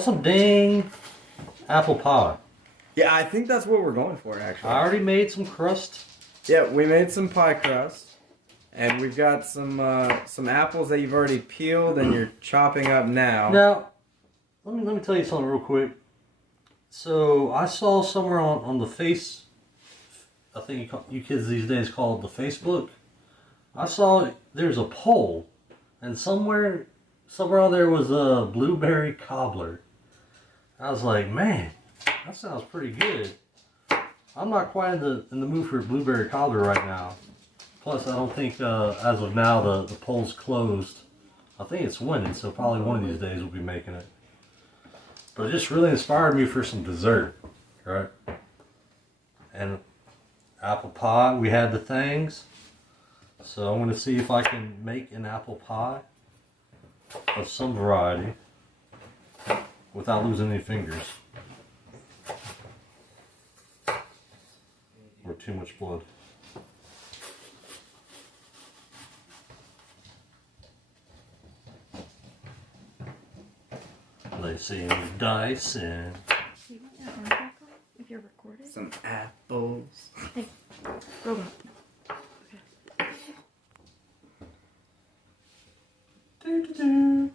want some dang apple pie. Yeah, I think that's what we're going for, actually. I already made some crust. Yeah, we made some pie crust. And we've got some apples that you've already peeled and you're chopping up now. Now, let me tell you something real quick. So I saw somewhere on the face, I think you kids these days call it the Facebook. I saw there's a poll, and somewhere on there was a blueberry cobbler. I was like, man, that sounds pretty good. I'm not quite in the mood for a blueberry cobbler right now. Plus, I don't think as of now the poll's closed. I think it's winning, so probably one of these days we'll be making it. But it just really inspired me for some dessert, right? And apple pie, we had the things. So I'm going to see if I can make an apple pie of some variety without losing any fingers. Or too much blood. They see me dicing. You want that on back on if you're recording? Some apples. Hey, roll up. Okay. Doo-doo-doo.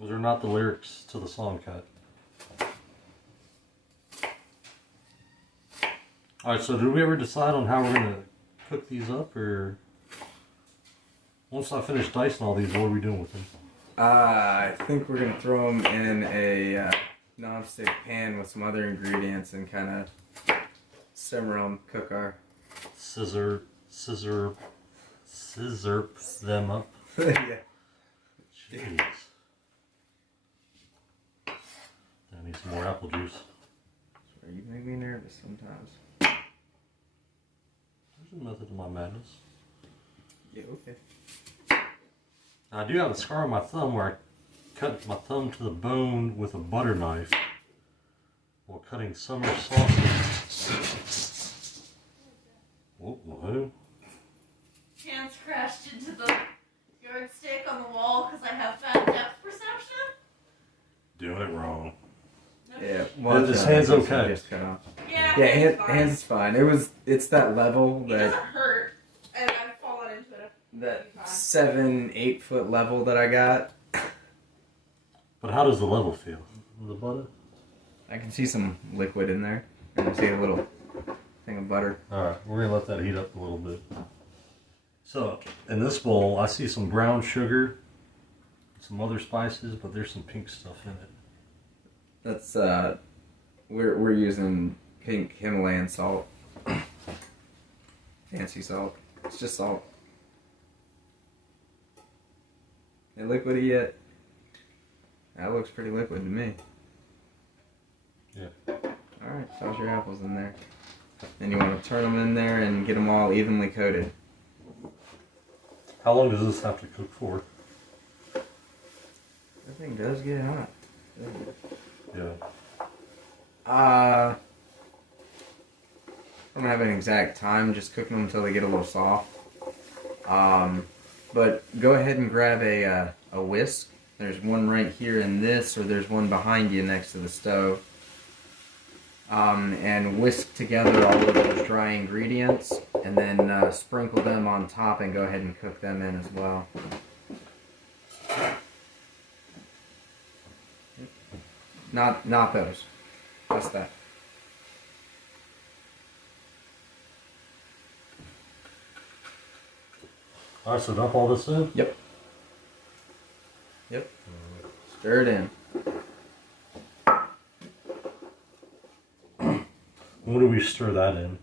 Those are not the lyrics to the song, Kat. Alright, so did we ever decide on how we're going to cook these up, or once I finish dicing all these, what are we doing with them? I think we're going to throw them in a non-stick pan with some other ingredients and kind of simmer them, cook our... Scissor them up. Yeah. Jeez. I need some more apple juice. You make me nervous sometimes. There's a method to my madness. Yeah, okay. I do have a scar on my thumb where I cut my thumb to the bone with a butter knife while cutting summer sausage. Whoa. Hands crashed into the yardstick on the wall because I have bad depth perception. Doing it wrong. Yeah, Well, his hand's okay. Just cut off. Yeah, Yeah, hands hands is fine. It's that level It that doesn't hurt, and I've fallen into it. that 7-8 foot level that I got. But how does the level feel? The butter? I can see some liquid in there, and I see a little thing of butter. Alright, we're going to let that heat up a little bit. So, in this bowl, I see some brown sugar, some other spices, but there's some pink stuff in it. That's we're using pink Himalayan salt. Fancy salt. It's just salt. Ain't liquidy yet. That looks pretty liquid to me. Yeah. Alright, toss your apples in there. Then you want to turn them in there and get them all evenly coated. How long does this have to cook for? Everything does get hot. Yeah. I don't have an exact time, just cooking them until they get a little soft. But go ahead and grab a whisk. There's one right here in this, or there's one behind you next to the stove. And whisk together all of those dry ingredients, and then sprinkle them on top and go ahead and cook them in as well. Not those, just that. Alright, so dump all this in? Yep. Stir it in. When do we stir that in?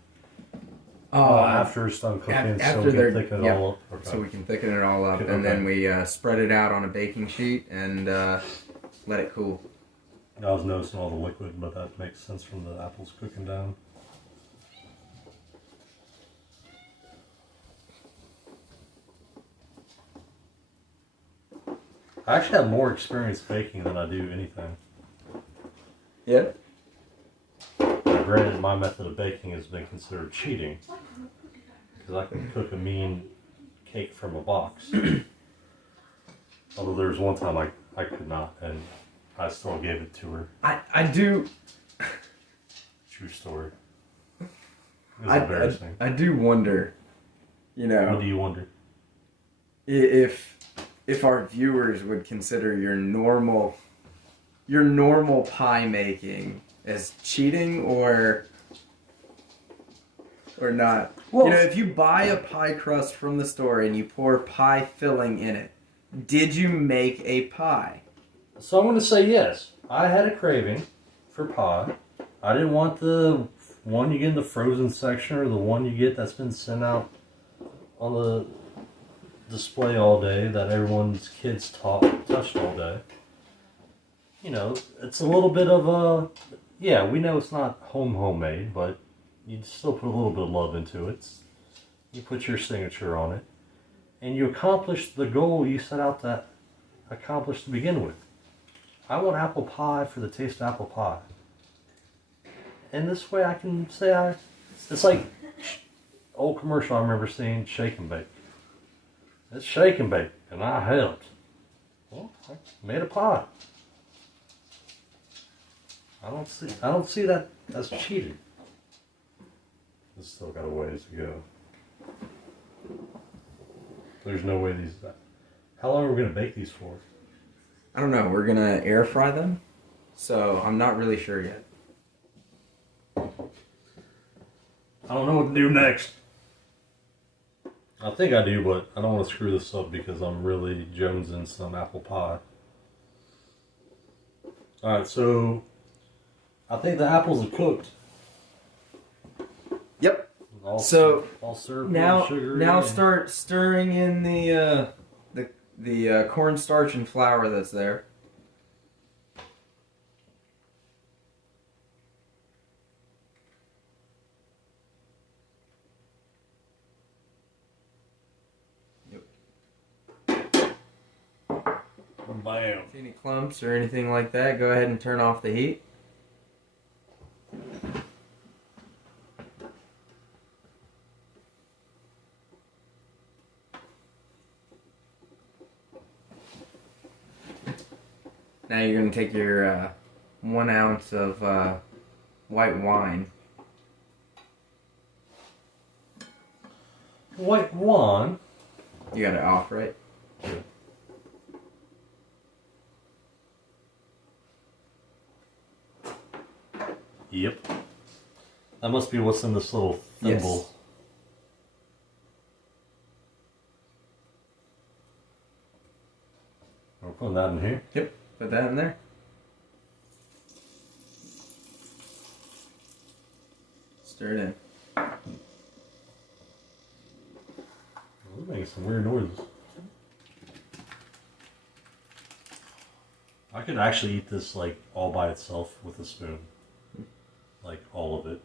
After it's done cooking, so we can thicken it all up. Okay. So we can thicken it all up, Okay. and then we spread it out on a baking sheet and let it cool. I was noticing all the liquid, but that makes sense from the apples cooking down. I actually have more experience baking than I do anything. Yep. Now, granted, my method of baking has been considered cheating, because I can cook a mean cake from a box. Although there was one time I could not, and I still gave it to her. I do. True story. It was embarrassing. I do wonder, you know. What do you wonder? If our viewers would consider your normal pie making as cheating or not. Well, you know, if you buy a pie crust from the store and you pour pie filling in it, did you make a pie? so I'm going to say yes. I had a craving for pie. I didn't want the one you get in the frozen section or the one you get that's been sent out on the display all day that everyone's kids touched all day. You know, it's a little bit of a, yeah, we know it's not homemade, but you still put a little bit of love into it. You put your signature on it, and you accomplish the goal you set out to accomplish to begin with. I want apple pie for the taste of apple pie. And this way I can say it's like old commercial I remember seeing, Shake and Bake. It's Shake and Bake, and I helped. Well, I made a pie. I don't see that as cheating. It's still got a ways to go. There's no way how long are we gonna bake these for? I don't know. We're gonna air fry them, so I'm not really sure yet. I don't know what to do next. I think I do, but I don't want to screw this up because I'm really jonesing some apple pie. Alright, so I think the apples are cooked. Yep. All So syrup, now sugar. start stirring in the cornstarch and flour that's there. Bam. See any clumps or anything like that, go ahead and turn off the heat. Now you're going to take your 1 ounce of white wine. White wine. You got it off, right? Good. Yep. That must be what's in this little thimble. Yes. We're putting that in here. Yep. Put that in there. Stir it in. We're making some weird noises. I could actually eat this like all by itself with a spoon. Like all of it.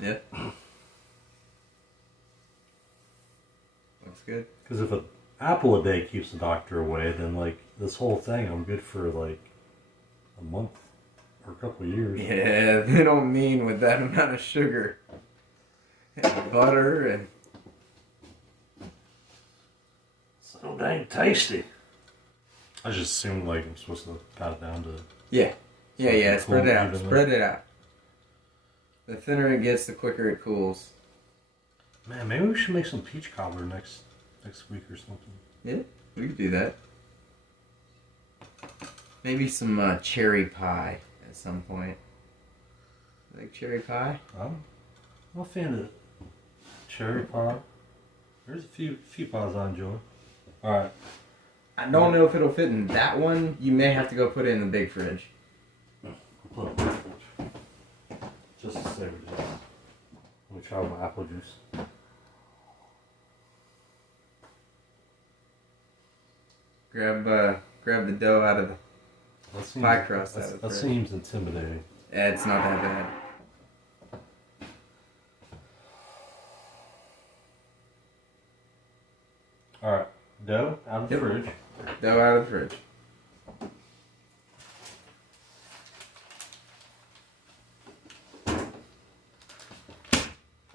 Yep. Looks good. Because if an apple a day keeps the doctor away, then like this whole thing I'm good for like a month or a couple of years. Yeah, they don't mean with that amount of sugar and butter and So dang tasty. I just assumed like I'm supposed to pat it down to yeah. Spread it out. Evenly. Spread it out. The thinner it gets, the quicker it cools. Man, maybe we should make some peach cobbler next week or something. Yeah, we could do that. Maybe some cherry pie at some point. Like cherry pie? I'm a fan of cherry pie. There's a few pies I enjoy. Alright. I don't know if it'll fit in that one. You may have to go put it in the big fridge. I'll put it in the fridge. Just to savor this. Let me try my apple juice. Grab the dough out of the pie crust out of the That fridge. seems intimidating. Yeah, it's not that bad. Alright. Dough out of the Yep. fridge. Dough out of the fridge.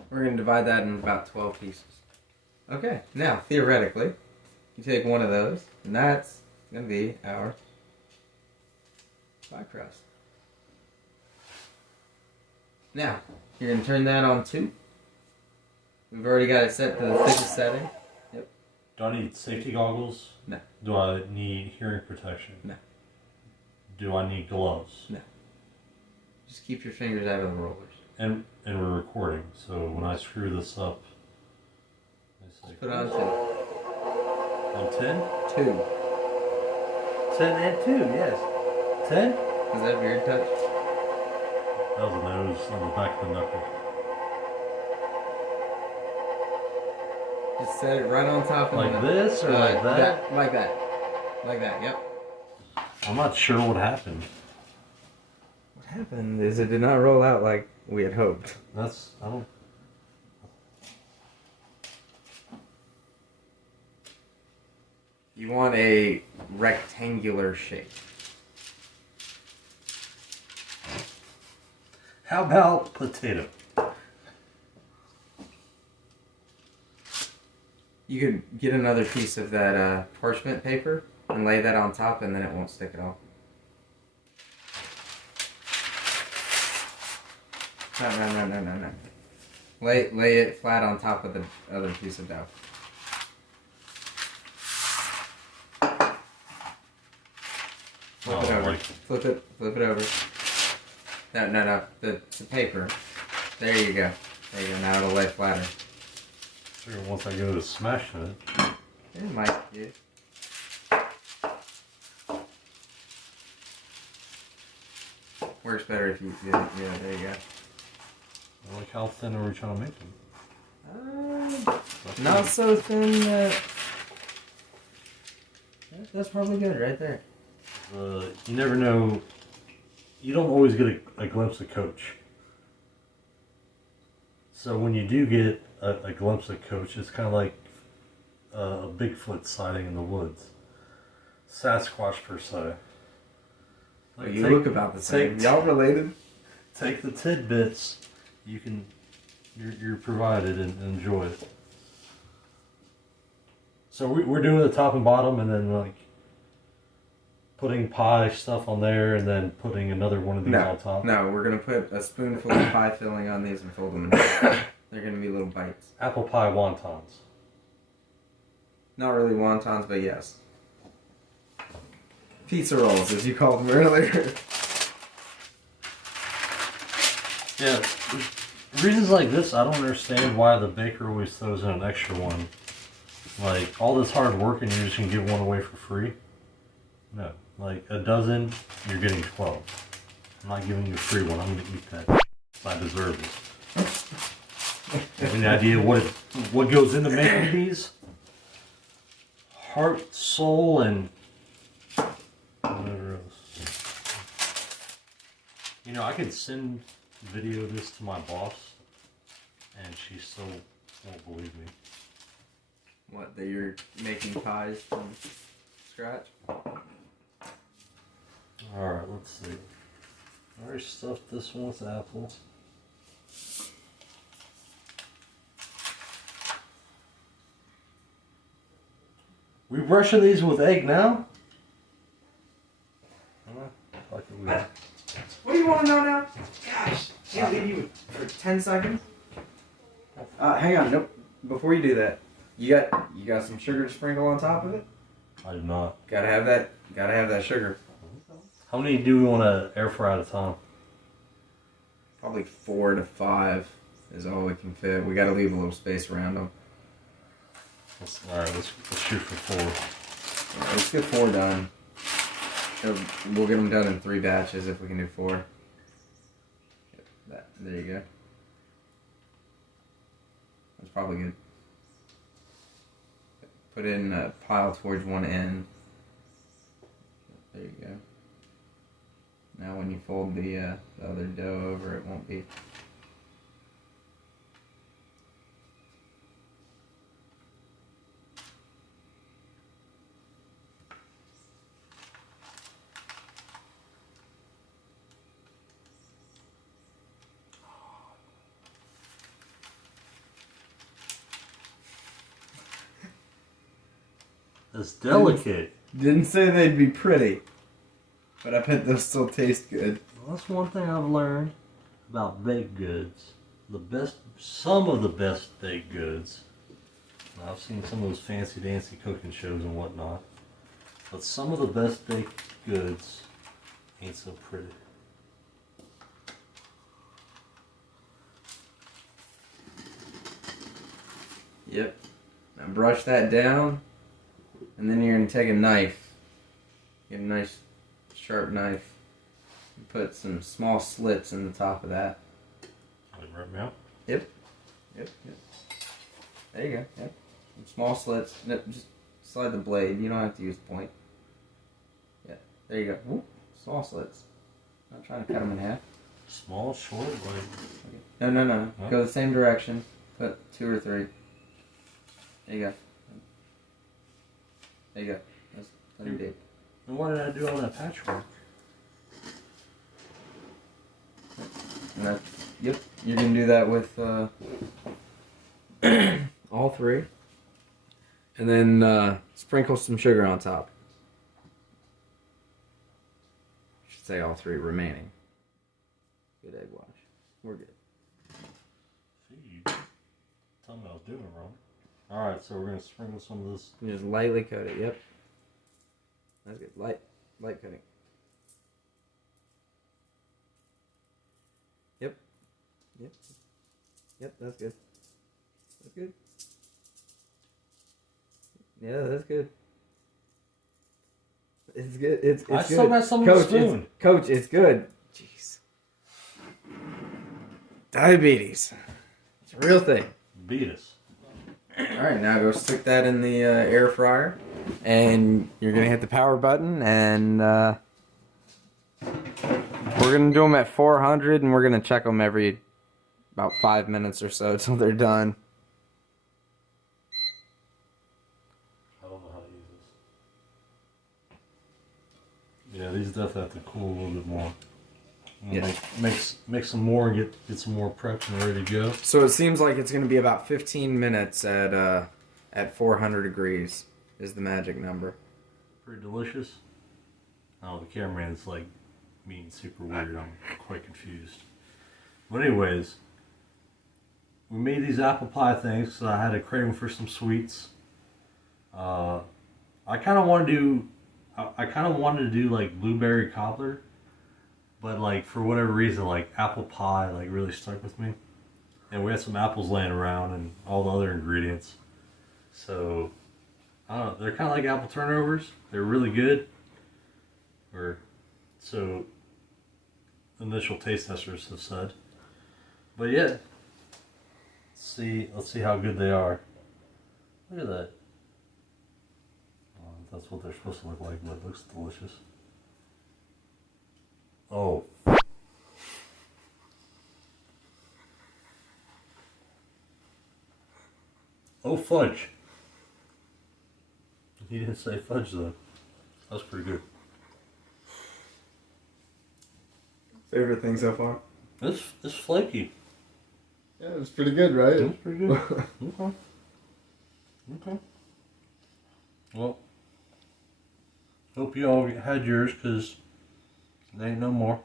We're going to divide that in about 12 pieces. Okay, now, theoretically, You take one of those, and that's gonna be our pie crust. Now, you're gonna turn that on 2. We've already got it set to the thickest setting. Do I need safety goggles? No. Do I need hearing protection? No. Do I need gloves? No. Just keep your fingers out of the rollers. And we're recording, so when I screw this up, Just put it on 2. On 10? 2. 10 and 2, yes. 10? Is that beard touch? That was a nose on the back of the knuckle. Just set it right on top of Like the... this or like that? Like that. Like that, yep. I'm not sure what happened. What happened is it did not roll out like we had hoped. I don't... You want a rectangular shape. How about potato? You could get another piece of that parchment paper and lay that on top, and then it won't stick at all. No. Lay it flat on top of the other piece of dough. Flip it over. Flip it over. No. The paper. There you go. Now it'll lay flatter. Sure, once I go to smashing it. It might, yeah. Works better if you, yeah, there you go. Like how thin are we trying to make them? Not so thin that... That's probably good right there. You never know. You don't always get a glimpse of Coach. So when you do get a glimpse of Coach, it's kind of like a Bigfoot sighting in the woods. Sasquatch per se. Like you look about the same. Y'all related? Take the tidbits you're provided and enjoy it. So we're doing the top and bottom, and then like putting pie stuff on there, and then putting another one of these on top. No, we're gonna put a spoonful of pie filling on these and fold them in half. They're gonna be little bites. Apple pie wontons. Not really wontons, but yes. Pizza rolls, as you called them earlier. Yeah, reasons like this, I don't understand why the baker always throws in an extra one. Like, all this hard work and you're just going to give one away for free? No. Like, a dozen, you're getting 12. I'm not giving you a free one. I'm going to eat that. I deserve it. Have any idea what goes into making these? Heart, soul, and whatever else. You know, I could send video of this to my boss, and she still won't believe me. What, that you're making pies from scratch? Alright, let's see. I already stuffed this one with apple. We brushing these with egg now? Like it would. What do you want to know now? Gosh, can't leave you for 10 seconds. Hang on, nope. Before you do that, you got some sugar to sprinkle on top of it? I do not. Gotta have that sugar. How many do we want to air fry at a time? Probably 4 to 5 is all we can fit. We gotta leave a little space around them. Alright, let's shoot for 4. Right, let's get 4 done. We'll get them done in 3 batches if we can do 4. There you go. That's probably good. Put it in a pile towards one end. There you go. Now when you fold the other dough over, it won't be. It's delicate. Didn't say they'd be pretty, but I bet they'll still taste good. Well, that's one thing I've learned about baked goods. Some of the best baked goods. Now, I've seen some of those fancy dancy cooking shows and whatnot, but some of the best baked goods ain't so pretty. Yep. Now brush that down, and then you're gonna take a knife. Get a nice sharp knife. And put some small slits in the top of that. Like right now? Yep. There you go. Yep. Some small slits. No, just slide the blade. You don't have to use the point. Yeah. There you go. Whoop. Small slits. Not trying to cut them in half. Small, short, like. Okay. No. Huh? Go the same direction. Put 2 or 3. There you go. There you go. That's plenty big. And why did I do all that patchwork? And that, yep. You're gonna do that with all 3. And then sprinkle some sugar on top. I should say all 3 remaining. Good egg wash. We're good. See, you tell me I was doing it wrong. Alright, so we're going to sprinkle some of this. You just lightly coat it, yep. That's good. Light coating. Yep, that's good. That's good. Yeah, that's good. It's good. It's I good. still got some of the spoon. Coach, it's good. Jeez. Diabetes. It's a real thing. Beat us. Alright, now go stick that in the air fryer. And you're going to hit the power button. And we're going to do them at 400. And we're going to check them every about 5 minutes or so until they're done. I don't know how to use this. Yeah, these definitely have to cool a little bit more. Yeah. Make some more and get some more prepped and ready to go. So it seems like it's going to be about 15 minutes at 400 degrees is the magic number. Pretty delicious. Oh, the cameraman's like being super weird. I'm quite confused. But anyways, we made these apple pie things because I had a craving for some sweets. I kind of wanted to do like blueberry cobbler. But like for whatever reason, like apple pie like really stuck with me, and we had some apples laying around and all the other ingredients. So I don't know, they're kind of like apple turnovers. They're really good, or so initial taste testers have said. But yeah, let's see how good they are. Look at that. That's what they're supposed to look like, but it looks delicious. Oh. Oh, fudge. He didn't say fudge, though. That was pretty good. Favorite thing so far? It's flaky. Yeah, it was pretty good, right? It's pretty good. Okay. Well, hope you all had yours, because there ain't no more.